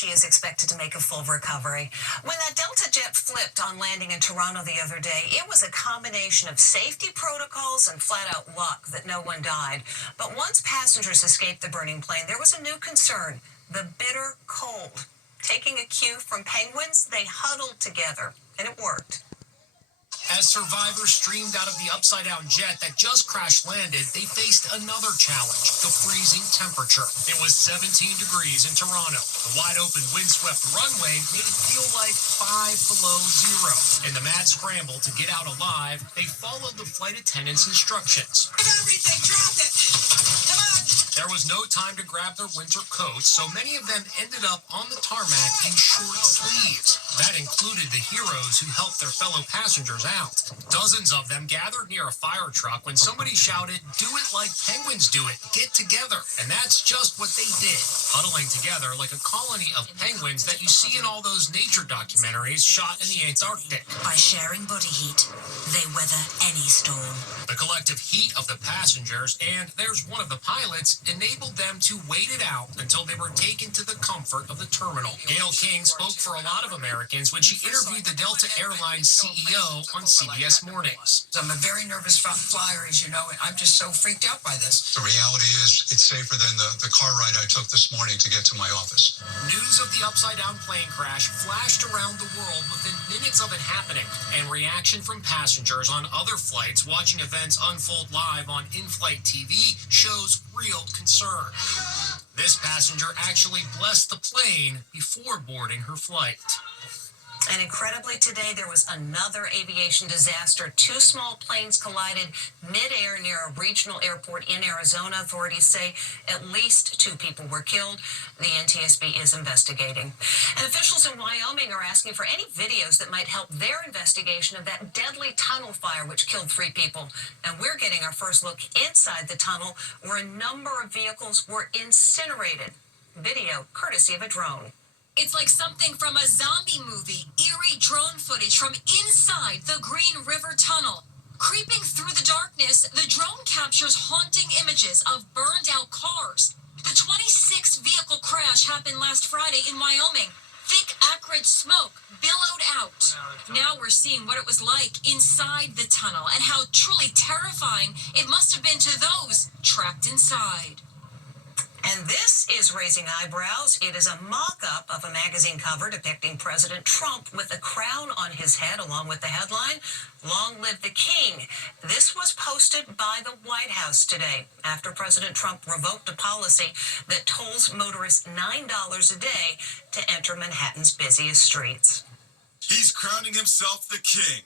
She is expected to make a full recovery. When that Delta jet flipped on landing in Toronto the other day, it was a combination of safety protocols and flat-out luck that no one died. But once passengers escaped the burning plane, there was a new concern: the bitter cold. Taking a cue from penguins, they huddled together, and it worked. As survivors streamed out of the upside-down jet that just crash-landed, they faced another challenge: the freezing temperature. It was 17 degrees in Toronto. The wide-open, windswept runway made it feel like 5 below zero. In the mad scramble to get out alive, they followed the flight attendant's instructions. Everything, drop it! Come on! There was no time to grab their winter coats, so many of them ended up on the tarmac in short sleeves. That included the heroes who helped their fellow passengers out. Dozens of them gathered near a fire truck when somebody shouted, "Do it like penguins do it, get together." And that's just what they did, huddling together like a colony of penguins that you see in all those nature documentaries shot in the Antarctic. By sharing body heat, they weather any storm. The collective heat of the passengers, and there's one of the pilots, enabled them to wait it out until they were taken to the comfort of the terminal. Gail King spoke for a lot of Americans when she interviewed the Delta Airlines CEO on CBS Mornings. I'm a very nervous flyer, as you know, and I'm just so freaked out by this. The reality is it's safer than the car ride I took this morning to get to my office. News of the upside-down plane crash flashed around the world within minutes of it happening, and reaction from passengers on other flights watching events unfold live on in-flight TV shows real concern. This passenger actually blessed the plane before boarding her flight. And incredibly today, there was another aviation disaster. 2 small planes collided mid-air near a regional airport in Arizona. Authorities say at least 2 people were killed. The NTSB is investigating. And officials in Wyoming are asking for any videos that might help their investigation of that deadly tunnel fire which killed 3 people. And we're getting our first look inside the tunnel where a number of vehicles were incinerated. Video courtesy of a drone. It's like something from a zombie movie. Eerie drone footage from inside the Green River Tunnel. Creeping through the darkness, the drone captures haunting images of burned out cars. The 26 vehicle crash happened last Friday in Wyoming. Thick, acrid smoke billowed out. Now we're seeing what it was like inside the tunnel and how truly terrifying it must have been to those trapped inside. And this is raising eyebrows. It is a mock-up of a magazine cover depicting President Trump with a crown on his head, along with the headline, "Long Live the King." This was posted by the White House today after President Trump revoked a policy that tolls motorists $9 a day to enter Manhattan's busiest streets. He's crowning himself the king.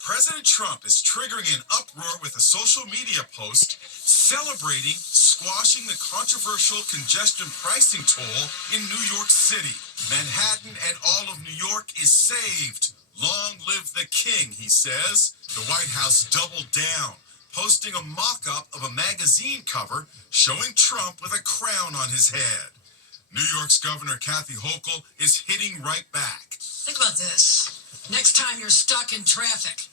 President Trump is triggering an uproar with a social media post celebrating squashing the controversial congestion pricing toll in New York City. Manhattan and all of New York is saved. Long live the king, he says. The White House doubled down, posting a mock-up of a magazine cover showing Trump with a crown on his head. New York's Governor Kathy Hochul is hitting right back. Think about this. Next time you're stuck in traffic.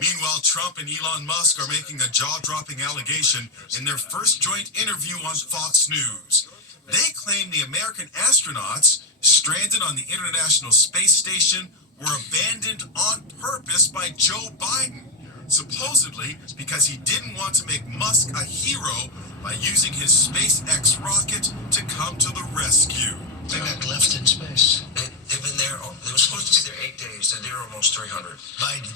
Meanwhile, Trump and Elon Musk are making a jaw-dropping allegation in their first joint interview on Fox News. They claim the American astronauts stranded on the International Space Station were abandoned on purpose by Joe Biden, supposedly because he didn't want to make Musk a hero by using his SpaceX rocket to come to the rescue. They got left in space. They've been there. They were supposed to be there 8 days. They're there almost 300. Biden.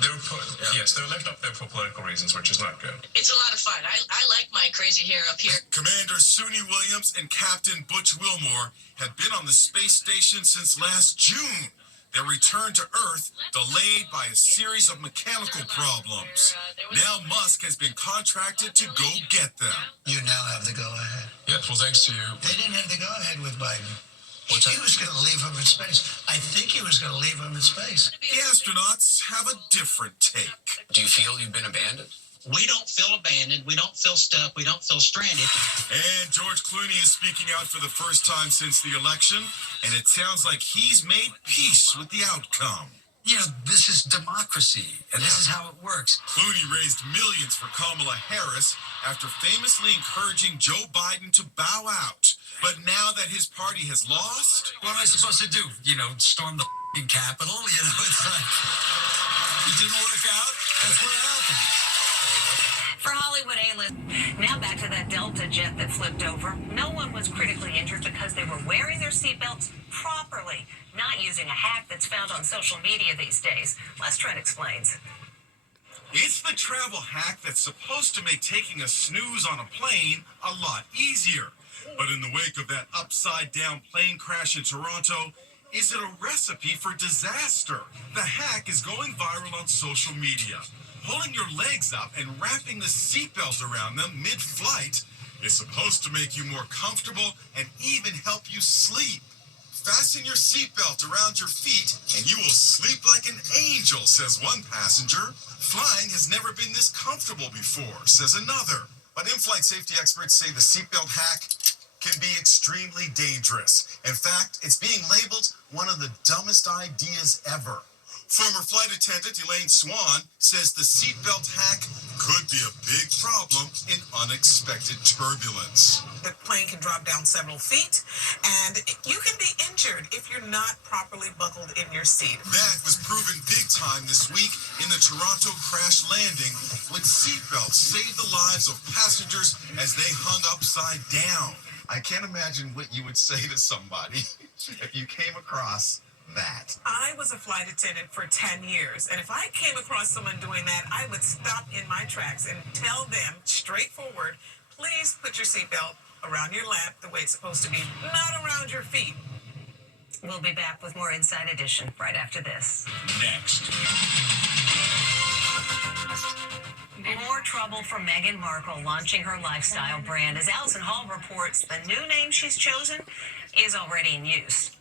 They were put, yes, they're left up there for political reasons, which is not good. It's a lot of fun. I like my crazy hair up here. Commander Suni Williams and Captain Butch Wilmore have been on the space station since last June. Their return to Earth delayed by a series of mechanical problems. Now Musk has been contracted to go get them. You now have the go-ahead. Yes, well, thanks to you. They didn't have the go-ahead with Biden. He was going to leave him in space. I think he was going to leave him in space. The astronauts have a different take. Do you feel you've been abandoned? We don't feel abandoned. We don't feel stuck. We don't feel stranded. And George Clooney is speaking out for the first time since the election, and it sounds like he's made peace with the outcome. this is democracy, and this is how it works. Clooney raised millions for Kamala Harris after famously encouraging Joe Biden to bow out. But now that his party has lost, What am I supposed to do? Storm the Capitol? It's like, it didn't work out. That's what happened. For Hollywood A-list, now back to that Delta jet that flipped over. No one was critically injured because they were wearing their seatbelts properly, not using a hack that's found on social media these days. Les Trent explains. it's the travel hack that's supposed to make taking a snooze on a plane a lot easier. But in the wake of that upside-down plane crash in Toronto, is it a recipe for disaster? The hack is going viral on social media. Pulling your legs up and wrapping the seatbelt around them mid-flight is supposed to make you more comfortable and even help you sleep. Fasten your seatbelt around your feet and you will sleep like an angel, says one passenger. Flying has never been this comfortable before, says another. But in-flight safety experts say the seatbelt hack can be extremely dangerous. In fact, it's being labeled one of the dumbest ideas ever. Former flight attendant Elaine Swan says the seatbelt hack could be a big problem in unexpected turbulence. The plane can drop down several feet, and you can be injured if you're not properly buckled in your seat. That was proven big time this week in the Toronto crash landing when seatbelts saved the lives of passengers as they hung upside down. I can't imagine what you would say to somebody if you came across that. I was a flight attendant for 10 years, and if I came across someone doing that, I would stop in my tracks and tell them straightforward, please put your seatbelt around your lap the way it's supposed to be, not around your feet. We'll be back with more Inside Edition right after this. Next. More trouble for Meghan Markle launching her lifestyle brand. As Allison Hall reports, the new name she's chosen is already in use.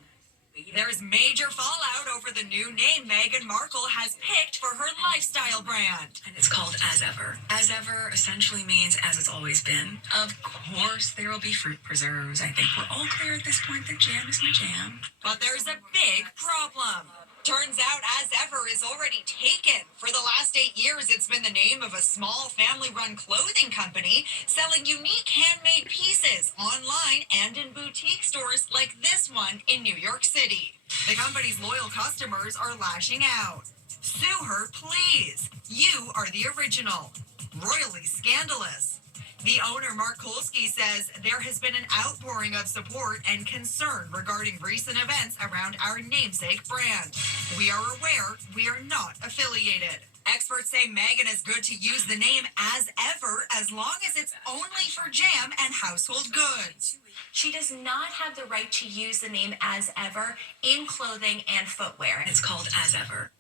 There's major fallout over the new name Meghan Markle has picked for her lifestyle brand. And it's called As Ever. As Ever essentially means as it's always been. Of course, there will be fruit preserves. I think we're all clear at this point that jam is my jam. But there's a big problem. Turns out As Ever is already taken. For the last 8 years, it's been the name of a small family-run clothing company selling unique handmade pieces online and in boutique stores like this one in New York City. The company's loyal customers are lashing out. Sue her, please. You are the original. Royally scandalous. The owner, Mark Kolsky, says there has been an outpouring of support and concern regarding recent events around our namesake brand. We are aware we are not affiliated. Experts say Meghan is good to use the name As Ever as long as it's only for jam and household goods. She does not have the right to use the name As Ever in clothing and footwear. It's called As Ever.